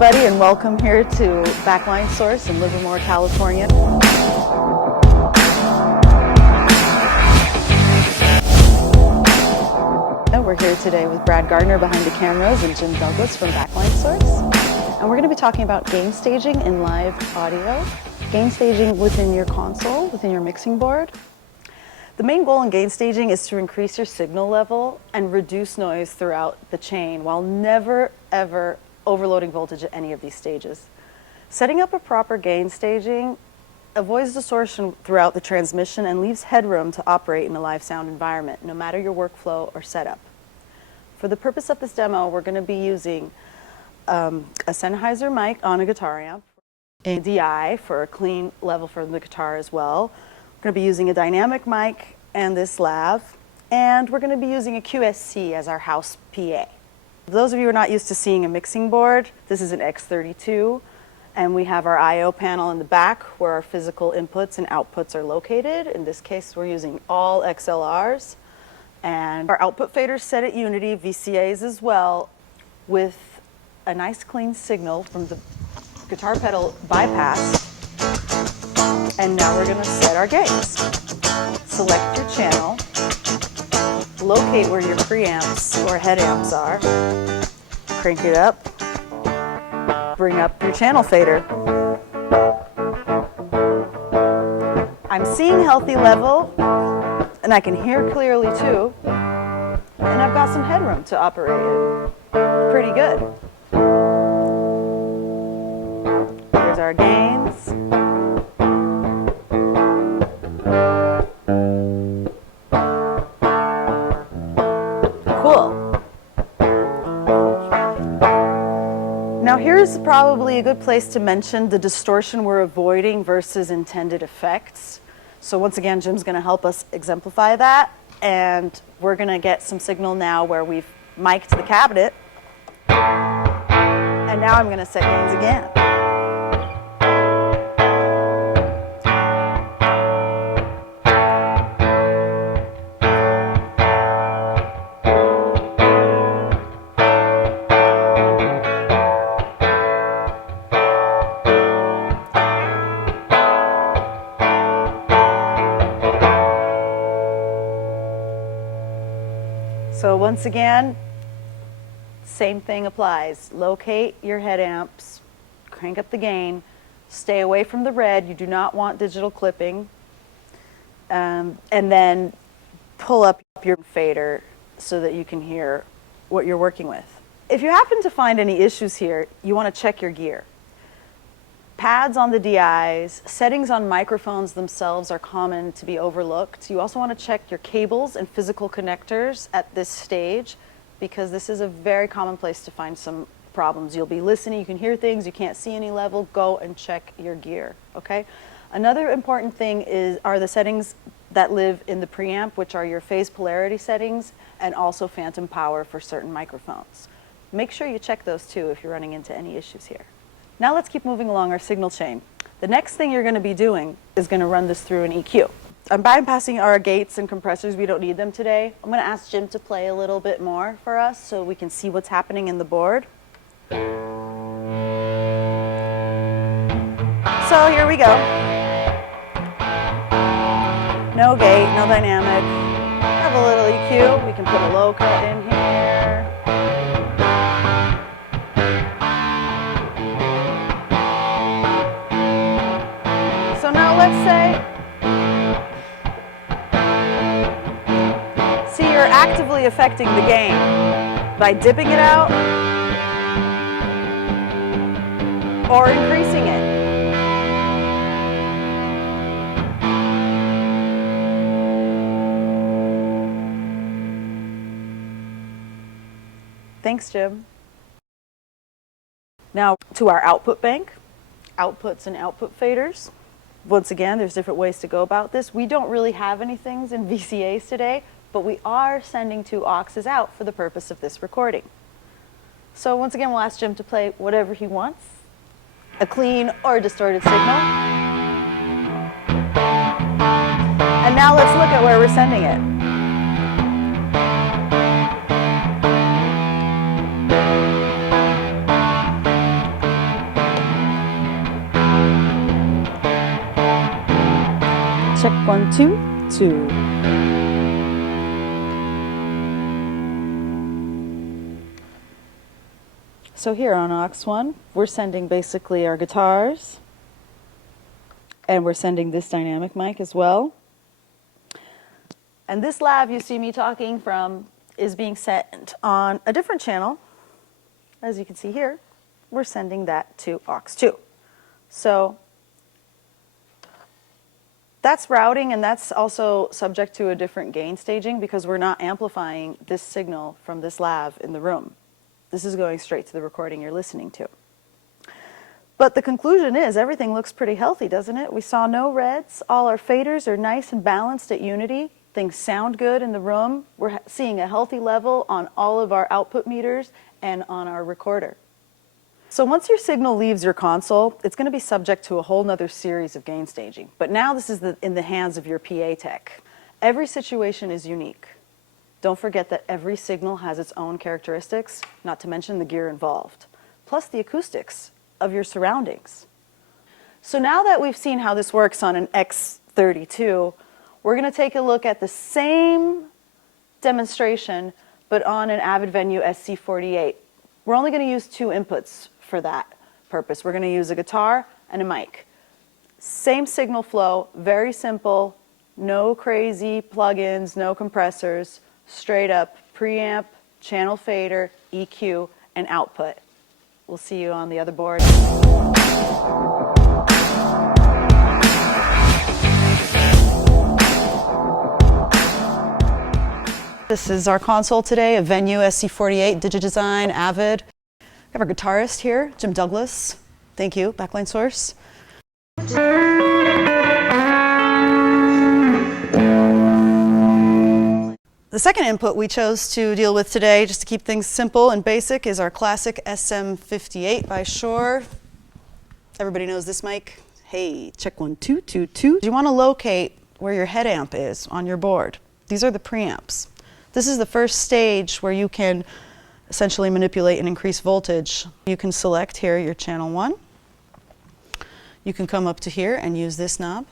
everybody, and welcome here to Backline Source in Livermore, California. We're here today with Brad Gardner behind the cameras and Jim Douglas from Backline Source. And we're going to be talking about gain staging in live audio, gain staging within your console, within your mixing board. The main goal in gain staging is to increase your signal level and reduce noise throughout the chain while never, ever overloading voltage at any of these stages. Setting up a proper gain staging avoids distortion throughout the transmission and leaves headroom to operate in a live sound environment, no matter your workflow or setup. For the purpose of this demo, we're going to be using a Sennheiser mic on a guitar amp, a DI for a clean level for the guitar as well. We're going to be using a dynamic mic and this lav, and we're going to be using a QSC as our house PA. For those of you who are not used to seeing a mixing board, this is an X32, and we have our I/O panel in the back where our physical inputs and outputs are located. In this case, we're using all XLRs, and our output faders set at unity, VCAs as well, with a nice clean signal from the guitar pedal bypass. And now we're going to set our gains. Select your channel, locate where your preamps or head amps are, crank it up, bring up your channel fader. I'm seeing healthy level, and I can hear clearly too, and I've got some headroom to operate in. Pretty good. Here's our gains. Cool. Now here's probably a good place to mention the distortion we're avoiding versus intended effects. So once again, Jim's going to help us exemplify that, and we're going to get some signal now where we've mic'd the cabinet, and now I'm going to set gains again. So once again, same thing applies. Locate your head amps, crank up the gain, stay away from the red. You do not want digital clipping. And then pull up your fader so that you can hear what you're working with. If you happen to find any issues here, you want to check your gear. Pads on the DIs, settings on microphones themselves are common to be overlooked. You also want to check your cables and physical connectors at this stage, because this is a very common place to find some problems. You'll be listening, you can hear things, you can't see any level, go and check your gear, okay? Another important thing are the settings that live in the preamp, which are your phase polarity settings and also phantom power for certain microphones. Make sure you check those too if you're running into any issues here. Now let's keep moving along our signal chain. The next thing you're going to be doing is going to run this through an EQ. I'm bypassing our gates and compressors. We don't need them today. I'm going to ask Jim to play a little bit more for us so we can see what's happening in the board. So here we go. No gate, no dynamic. Have a little EQ. We can put a low cut in here. So now let's see you're actively affecting the gain by dipping it out or increasing it. Thanks, Jim. Now to our output bank, outputs and output faders. Once again, there's different ways to go about this. We don't really have any things in VCAs today, but we are sending two auxes out for the purpose of this recording. So once again, we'll ask Jim to play whatever he wants, a clean or a distorted signal. And now let's look at where we're sending it. Check 1, 2, 2. So here on aux 1, we're sending basically our guitars, and we're sending this dynamic mic as well. And this lav you see me talking from is being set on a different channel. As you can see here, we're sending that to aux 2. So that's routing, and that's also subject to a different gain staging because we're not amplifying this signal from this lav in the room. This is going straight to the recording you're listening to. But the conclusion is everything looks pretty healthy, doesn't it? We saw no reds. All our faders are nice and balanced at unity. Things sound good in the room. We're seeing a healthy level on all of our output meters and on our recorder. So once your signal leaves your console, it's going to be subject to a whole nother series of gain staging. But now this is in the hands of your PA tech. Every situation is unique. Don't forget that every signal has its own characteristics, not to mention the gear involved, plus the acoustics of your surroundings. So now that we've seen how this works on an X32, we're going to take a look at the same demonstration, but on an Avid Venue SC48. We're only going to use 2 inputs for that purpose. We're going to use a guitar and a mic. Same signal flow, very simple, no crazy plugins, no compressors, straight up preamp, channel fader, EQ, and output. We'll see you on the other board. This is our console today, a Venue SC48, Digidesign, Avid. We have our guitarist here, Jim Douglas. Thank you, Backline Source. The second input we chose to deal with today, just to keep things simple and basic, is our classic SM58 by Shure. Everybody knows this mic. Hey, check 1, 2, 2, 2. You want to locate where your head amp is on your board. These are the preamps. This is the first stage where you can essentially manipulate and increase voltage. You can select here your channel 1. You can come up to here and use this knob.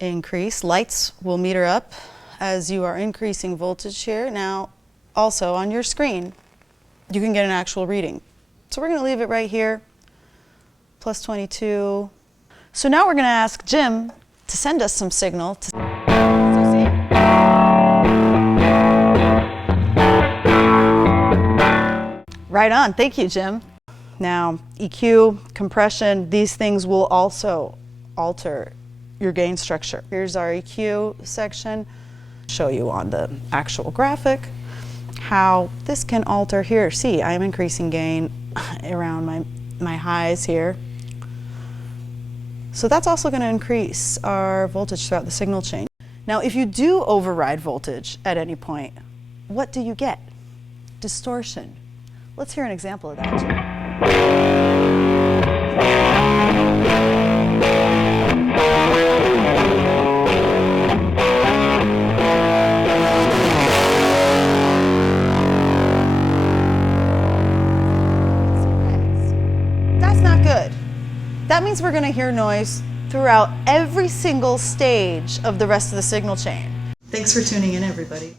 Increase. Lights will meter up as you are increasing voltage here. Now, also on your screen, you can get an actual reading. So we're going to leave it right here, plus 22. So now we're going to ask Jim to send us some signal. Right on. Thank you, Jim. Now, EQ, compression, these things will also alter your gain structure. Here's our EQ section. Show you on the actual graphic how this can alter here. See, I'm increasing gain around my highs here. So that's also going to increase our voltage throughout the signal chain. Now, if you do override voltage at any point, what do you get? Distortion. Let's hear an example of that, Jim. That's not good. That means we're going to hear noise throughout every single stage of the rest of the signal chain. Thanks for tuning in, everybody.